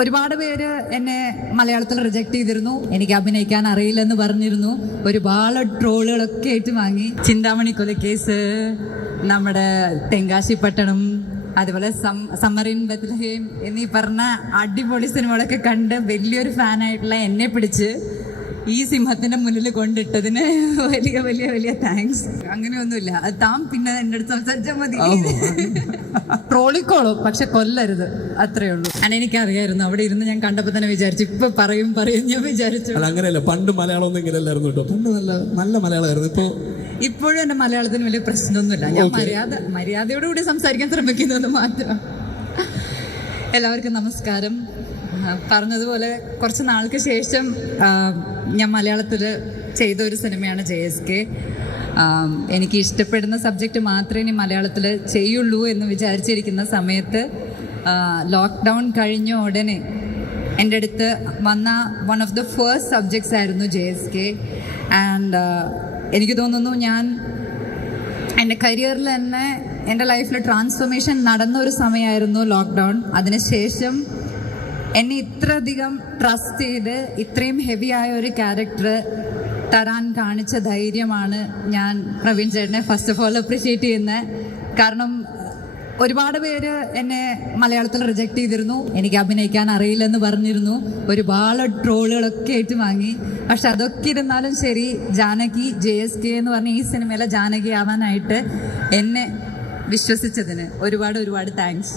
ഒരുപാട് പേര് എന്നെ മലയാളത്തിൽ റിജക്ട് ചെയ്തിരുന്നു. എനിക്ക് അഭിനയിക്കാൻ അറിയില്ലെന്ന് പറഞ്ഞിരുന്നു. ഒരുപാട് ട്രോളുകളൊക്കെ ആയിട്ട് വാങ്ങി. ചിന്താമണി കൊലക്കേസ്, നമ്മുടെ തെങ്കാശിപ്പട്ടണം, അതുപോലെ സമ്മർ ഇൻ ബെത്ലഹേം എന്നീ പറഞ്ഞ അടിപൊളി സിനിമകളൊക്കെ കണ്ട് വലിയൊരു ഫാനായിട്ടുള്ള എന്നെ പിടിച്ച് ഈ സിംഹത്തിന്റെ മുന്നിൽ കൊണ്ടിട്ടതിന് വലിയ വലിയ വലിയ താങ്ക്സ്. അങ്ങനെയൊന്നുമില്ല, അത് താൻ പിന്നെ എൻ്റെ അടുത്ത് സംസാരിച്ചാൽ മതി. ട്രോളിക്കോളൂ, പക്ഷെ കൊല്ലരുത്, അത്രേ ഉള്ളൂ. എനിക്കറിയായിരുന്നു, അവിടെ ഇരുന്ന് ഞാൻ കണ്ടപ്പോൾ തന്നെ വിചാരിച്ചു ഇപ്പൊ പറയും ഞാൻ വിചാരിച്ചു. അങ്ങനെയല്ല, പണ്ട് മലയാളം ഒന്നും ഇങ്ങനെയല്ലായിരുന്നു കേട്ടോ. പണ്ട് നല്ല മലയാളമായിരുന്നു. ഇപ്പോഴും എന്റെ മലയാളത്തിന് വലിയ പ്രശ്നമൊന്നുമില്ല. ഞാൻ മര്യാദയോടുകൂടി സംസാരിക്കാൻ ശ്രമിക്കുന്നത് മാത്രം. എല്ലാവർക്കും നമസ്കാരം. പറഞ്ഞതുപോലെ കുറച്ച് നാൾക്ക് ശേഷം ഞാൻ മലയാളത്തിൽ ചെയ്ത ഒരു സിനിമയാണ് JSK. എനിക്ക് ഇഷ്ടപ്പെടുന്ന സബ്ജക്റ്റ് മാത്രമേ ഇനി മലയാളത്തിൽ ചെയ്യുള്ളൂ എന്ന് വിചാരിച്ചിരിക്കുന്ന സമയത്ത് ലോക്ക്ഡൗൺ കഴിഞ്ഞ ഉടനെ എൻ്റെ അടുത്ത് വന്ന one of the first subjects ആയിരുന്നു JSK. ആൻഡ് എനിക്ക് തോന്നുന്നു ഞാൻ എൻ്റെ കരിയറിൽ തന്നെ എൻ്റെ ലൈഫിൽ ട്രാൻസ്ഫോർമേഷൻ നടന്ന ഒരു സമയമായിരുന്നു ലോക്ക്ഡൗൺ. അതിനുശേഷം എന്നെ ഇത്രയധികം ട്രസ്റ്റ് ചെയ്ത് ഇത്രയും ഹെവി ആയ ഒരു ക്യാരക്ടർ തരാൻ കാണിച്ച ധൈര്യമാണ് ഞാൻ പ്രവീൺ ചേട്ടനെ ഫസ്റ്റ് ഓഫ് ഓൾ അപ്രിഷ്യേറ്റ് ചെയ്യുന്നത്. കാരണം ഒരുപാട് പേര് എന്നെ മലയാളത്തിൽ റിജക്ട് ചെയ്തിരുന്നു. എനിക്ക് അഭിനയിക്കാൻ അറിയില്ലെന്ന് പറഞ്ഞിരുന്നു. ഒരുപാട് ട്രോളുകളൊക്കെ ആയിട്ട് വാങ്ങി. പക്ഷെ അതൊക്കെ ഇരുന്നാലും ശരി, ജാനകി JSK എന്ന് പറഞ്ഞ ഈ സിനിമയിലെ ജാനകി ആവാനായിട്ട് എന്നെ വിശ്വസിച്ചതിന് ഒരുപാട് താങ്ക്സ്.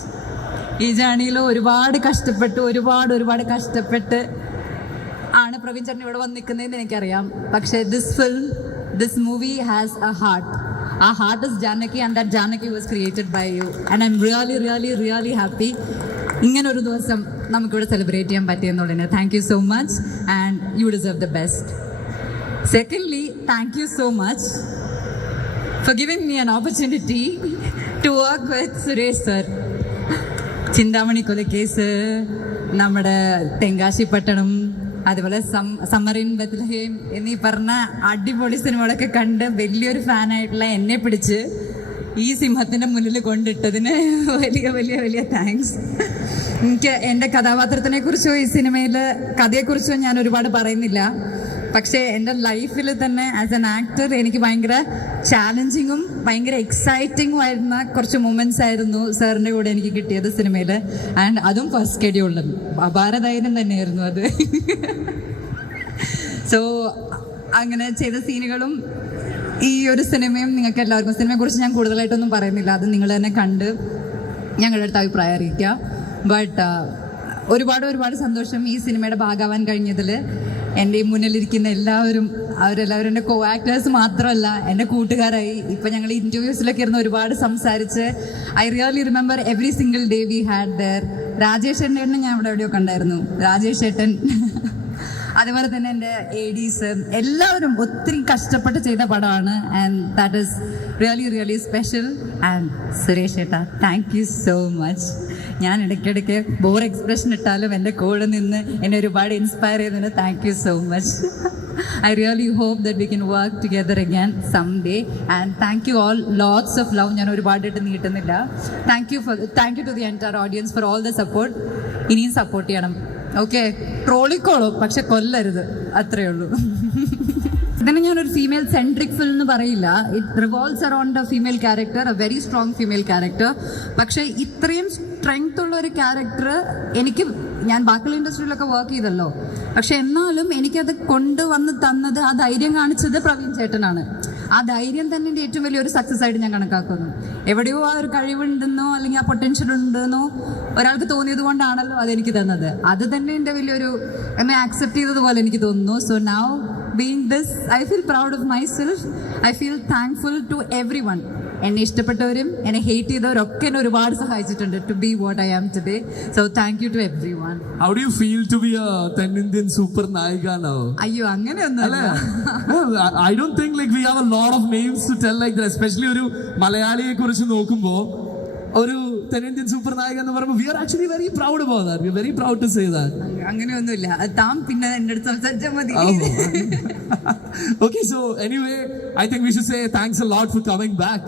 ഈ ജേണിയിൽ ഒരുപാട് കഷ്ടപ്പെട്ട് ആണ് പ്രവീൺ ചേട്ടൻ ഇവിടെ വന്ന് നിൽക്കുന്നതെന്ന് എനിക്കറിയാം. പക്ഷേ this movie has a heart. ആ heart is Janaki, and that Janaki was created by you. And I am really happy ഇങ്ങനൊരു ദിവസം നമുക്കിവിടെ സെലിബ്രേറ്റ് ചെയ്യാൻ പറ്റിയെന്നുള്ളതിന്. Thank you so much, and you deserve the best. Secondly, thank you so much for giving me an opportunity to work with Suresh sir. Chinthamani കൊലക്കേസ്, നമ്മുടെ തെങ്കാശിപ്പട്ടണം, അതുപോലെ summer in Bethlehem എന്നീ പറഞ്ഞ അടിപൊളി സിനിമകളൊക്കെ കണ്ട് വലിയൊരു ഫാനായിട്ടുള്ള എന്നെ പിടിച്ച് ഈ സിംഹത്തിന്റെ മുന്നിൽ കൊണ്ടിട്ടതിന് വലിയ വലിയ വലിയ താങ്ക്സ്. എനിക്ക് എൻ്റെ കഥാപാത്രത്തിനെ കുറിച്ചോ ഈ സിനിമയിലെ കഥയെക്കുറിച്ചോ ഞാൻ ഒരുപാട് പറയുന്നില്ല. പക്ഷേ എൻ്റെ ലൈഫിൽ തന്നെ ആസ് എൻ ആക്ടർ എനിക്ക് ഭയങ്കര ചാലഞ്ചിങ്ങും ഭയങ്കര എക്സൈറ്റിങ്ങും ആയിരുന്ന കുറച്ച് മൊമെൻറ്റ്സ് ആയിരുന്നു സാറിൻ്റെ കൂടെ എനിക്ക് കിട്ടിയത് സിനിമയിൽ. ആൻഡ് അതും ഫസ്റ്റ് ഷെഡ്യൂളിലും അപാരധൈര്യം തന്നെയായിരുന്നു അത്. സോ അങ്ങനെ ചെയ്ത സീനുകളും ഈ ഒരു സിനിമയും നിങ്ങൾക്ക് എല്ലാവർക്കും, സിനിമയെക്കുറിച്ച് ഞാൻ കൂടുതലായിട്ടൊന്നും പറയുന്നില്ല, അത് നിങ്ങൾ തന്നെ കണ്ട് ഞങ്ങളുടെ അടുത്ത് അഭിപ്രായം അറിയിക്കുക. ബട്ട് ഒരുപാട് സന്തോഷം ഈ സിനിമയുടെ ഭാഗമാവാൻ കഴിഞ്ഞതിൽ. എൻ്റെ ഈ മുന്നിലിരിക്കുന്ന അവരെല്ലാവരും എൻ്റെ കോ ആക്ടേഴ്സ് മാത്രമല്ല, എൻ്റെ കൂട്ടുകാരായി. ഇപ്പം ഞങ്ങൾ ഇൻ്റർവ്യൂസിലൊക്കെ ഇരുന്ന് ഒരുപാട് സംസാരിച്ച് I really remember every single day we had there. Rajesh ഏട്ടനെ ഞാൻ എവിടെയോ കണ്ടായിരുന്നു. രാജേഷ് ഏട്ടൻ, അതുപോലെ തന്നെ എൻ്റെ ADs എല്ലാവരും ഒത്തിരി കഷ്ടപ്പെട്ട് ചെയ്ത പടമാണ്. And that is really special. And Suresh ഏട്ടാ, താങ്ക് യു സോ മച്ച്. ഞാൻ ഇടയ്ക്കിടയ്ക്ക് ബോർ എക്സ്പ്രഷൻ ഇട്ടാലും എൻ്റെ കൂടെ നിന്ന് എന്നെ ഒരുപാട് ഇൻസ്പയർ ചെയ്തതിന് thank you so much. I really hope that we can work together again someday. And thank you all, lots of love. ഞാൻ ഒരുപാടായിട്ട് നീട്ടുന്നില്ല. Thank you to the entire audience for all the support. ഇനിയും support ചെയ്യണം. Okay, ട്രോളിക്കോളൂ, പക്ഷെ കൊല്ലരുത്, അത്രേ ഉള്ളൂ. ഇതിനെ ഞാനൊരു female centric film എന്ന് പറയില്ല. It revolves around A female character, A very strong female character. പക്ഷേ ഇത്രയും സ്ട്രെങ്ത് ഉള്ള ഒരു ക്യാരക്ടർ ഞാൻ ബാക്കിയുള്ള ഇൻഡസ്ട്രിയിലൊക്കെ വർക്ക് ചെയ്തല്ലോ, പക്ഷെ എന്നാലും എനിക്കത് കൊണ്ടുവന്ന് തന്നത്, ആ ധൈര്യം കാണിച്ചത് പ്രവീൺ ചേട്ടനാണ്. ആ ധൈര്യം തന്നെ എൻ്റെ ഏറ്റവും വലിയൊരു സക്സസ് ആയിട്ട് ഞാൻ കണക്കാക്കുന്നു. എവിടെയോ ആ ഒരു കഴിവുണ്ടെന്നോ അല്ലെങ്കിൽ ആ പൊട്ടൻഷ്യൽ ഉണ്ടെന്നോ ഒരാൾക്ക് തോന്നിയത് കൊണ്ടാണല്ലോ അതെനിക്ക് തന്നത്. അത് തന്നെ എൻ്റെ വലിയൊരു എന്നെ ആക്സെപ്റ്റ് ചെയ്തതുപോലെ എനിക്ക് തോന്നുന്നു. So now being this, I feel proud of myself. I feel thankful to everyone. എന്നെ ഇഷ്ടപ്പെട്ടവരും എന്നെ ഹേറ്റ് ചെയ്തവരൊക്കെ എന്നെ ഒരുപാട് സഹായിച്ചിട്ടുണ്ട് to be what I am today. So thank you to everyone. How do you feel to be a Indian super Nayika now? അയ്യോ, അങ്ങനെയൊന്നുമല്ല. I don't think like we have a lot of names to tell like that, especially ഒരു മലയാളിയെ കുറിച്ച് നോക്കുമ്പോൾ ഒരു Indian super നായിക എന്ന് പറയുമ്പോൾ we are actually very proud about that. We are very proud to say that. അങ്ങനെയൊന്നുമില്ല, താൻ പിന്നെ എൻ്റെ അടുത്ത് സംസാരിച്ചാൽ മതി. Okay, so anyway, I think we should say thanks a lot for coming back.